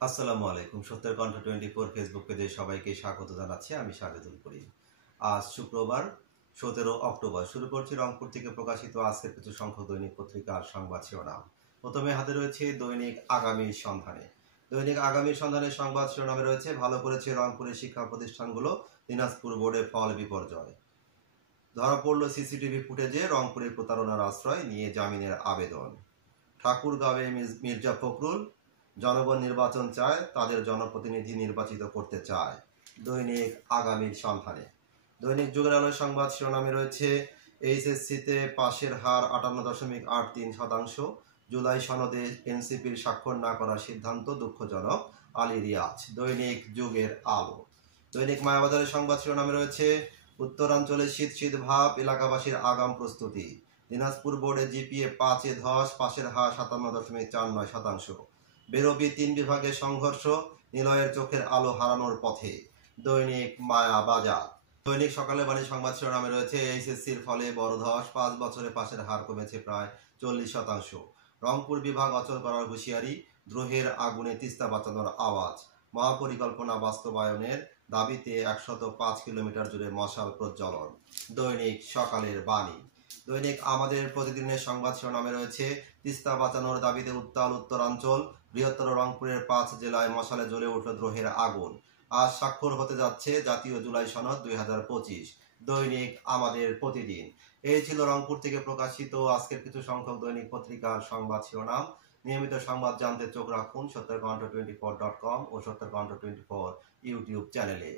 আসসালামু আলাইকুম। সত্যের কণ্ঠ 24 ফেসবুক পেজে সবাইকে স্বাগত জানাচ্ছি। আমি সাজেদুল করিম। আজ শুক্রবার 17 অক্টোবর। শুরু করছি রংপুর থেকে প্রকাশিত আজকের কিছু সংখ্যক দৈনিক পত্রিকার সংবাদ শিরোনাম। প্রথমে হাতে রয়েছে দৈনিক আগামীর সন্ধানে। দৈনিক আগামীর সন্ধানের সংবাদ শিরোনামে রয়েছে ভালো করেছে রংপুরের শিক্ষা প্রতিষ্ঠানগুলো, দিনাজপুর বোর্ডে ফল বিপর্যয়। ধরা পড়ল সিসিটিভি ফুটেজে রংপুরের প্রতারণার আশ্রয় নিয়ে জামিনের আবেদন। ঠাকুরগাঁওয়ে মির্জা ফখরুল, জনগণ নির্বাচন চায়, তাদের জনপ্রতিনিধি নির্বাচিত করতে চায়। দৈনিক আগামীর সন্ধানে। দৈনিক যুগের আলোয় সংবাদ শিরোনামে রয়েছে এইচএসসিতে পাশের হার 58.83%। জুলাই সনদে এনসিপির স্বাক্ষর না করার সিদ্ধান্ত দুঃখজনক, আলী রিয়াজ। দৈনিক যুগের আলো। দৈনিক মায়াবাজারের সংবাদ শিরোনামে রয়েছে উত্তরাঞ্চলে শীত শীত ভাব, এলাকাবাসীর আগাম প্রস্তুতি। দিনাজপুর বোর্ডে জিপিএ 5-এ ধস, পাশের হার 57.49%। বেরোবি 3 বিভাগের সংঘর্ষ, নিলয়ের চোখের আলো হারানোর পথে। দৈনিক মায়াবাজার। দৈনিক সকালে বাণী সংবাদ শিরোনামে রয়েছে এইচএসসির ফলে বড় ধস, 5 বছরে পাশের হার কমেছে প্রায় 40%। রংপুর বিভাগ অচল করার হুঁশিয়ারি, দ্রোহের আগুনে তিস্তা বাঁচানোর আওয়াজ। মহাপরিকল্পনা বাস্তবায়নের দাবিতে 105 কিলোমিটার জুড়ে মশাল প্রজ্বলন। দৈনিক সকালের বাণী। দৈনিক আমাদের প্রতিদিনের সংবাদ শিরোনামে রয়েছে তিস্তা বাঁচানোর দাবিতে উত্তাল উত্তরাঞ্চল, বৃহত্তর রংপুরের 5 জেলায় মশালে জ্বলে উঠল দ্রোহের আগুন। আজ স্বাক্ষর হতে যাচ্ছে জাতীয় জুলাই সনদ 2025। দৈনিক আমাদের প্রতিদিন। এই ছিল রংপুর থেকে প্রকাশিত আজকের কিছু সংখ্যক দৈনিক পত্রিকার সংবাদ শিরোনাম। নিয়মিত সংবাদ জানতে চোখ রাখুন সত্যের কণ্ঠ 24.com ও সত্যের কণ্ঠ 24 ইউটিউব চ্যানেলে।